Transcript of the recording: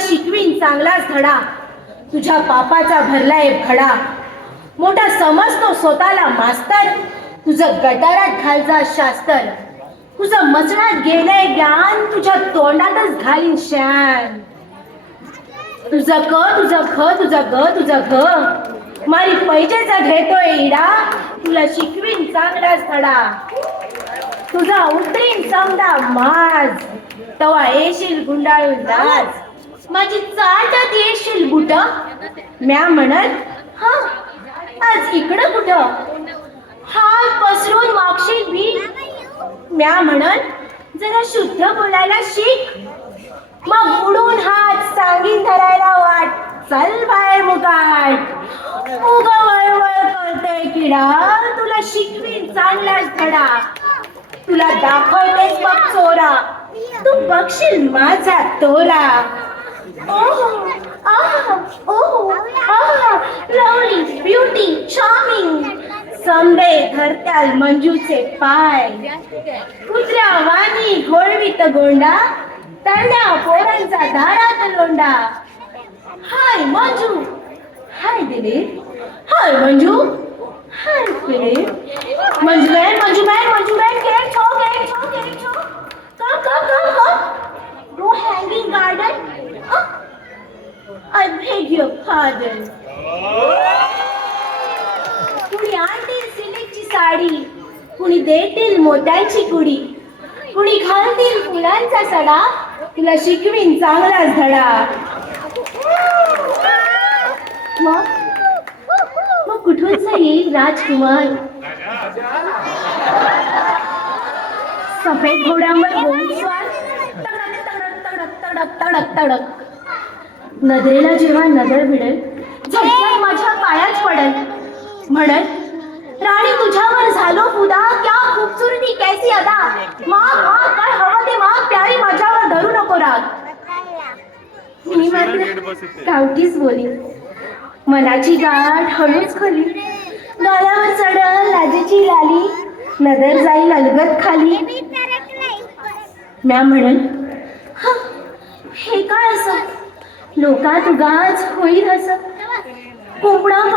शिकवीन चांगलाच धडा. तुझ्या पापाचा भरलाय फडा. मोठा समजतो स्वतःला मास्तर, तुझं गटारात घालजा शास्त्र. तुझं मचणात गेलंय ज्ञान, तुझ्या तोंडातच घालीन शान. तुझं क तुझं ख तुझं ग तुझं घ, मारी पैजेचा घेतोय इडा. तुला शिकवीन चांगलाच धडा. तुझा उतरीन समजा माज, तवा येशील गुंडाळून लाज. माझी चाटत येशील बुट, म्या म्हणत हा आज इकडं कुठं. हात पसरून मागशील भी, म्या म्हणत जरा शुद्ध बोलायला शिक. मग उडून हात सांगीन धरायला वाट, चल बाहेर मुकाट. उगा वळवळ करते किडा, तुला शिकवीन चांगलाच धडा. तुला दाखवतेस मग चोरा, तू बघशील माझा तोरा. ओह आह ओह आह, लवली ब्युटी चार्मिंग, समदे धरत्याल मंजूचे पाय. कुत्र्या वाणी घोळवीत गोंडा, तळण्या पोरांचा दारात लोंडा. हाय मंजू, हाय दिलीप, हाय मंजू, हाय दिलीप. मंजूबेन मंजूबेन मंजूबेन, केक छो केक छो केक छो. कम कम कम कम, go hanging garden. I beg your pardon. कुणी आणतील सिल्कची साडी, कुणी देतील मोत्याची कुडी, कुणी घालतील फुलांचा सडा. तुला शिकवीन चांगलाच धडा. मग कुठून येईल राजकुमार. सफेद घोड्यावर गोंडस्वार, तडक तडक तडक तडक तडक. नजरेला जेव्हा नजर भिडेल, झटक्यात माझ्या पायाच पडेल. म्हणत राणी तुझ्यावर झालो फिदा, क्या खूबसूरती कैसी अदा. माग माग काय हवं ते माग, प्यारी माझ्यावर धरू नको राग. मी मात्र गावठीच बोली, मनाची गाठ हळूच खोली. गालावर चढल लाजेची लाली, नजर जाईल अलगद खाली. म्या म्हणेन हे काय असं, लोकात उगाच होईल असं. कोंबडा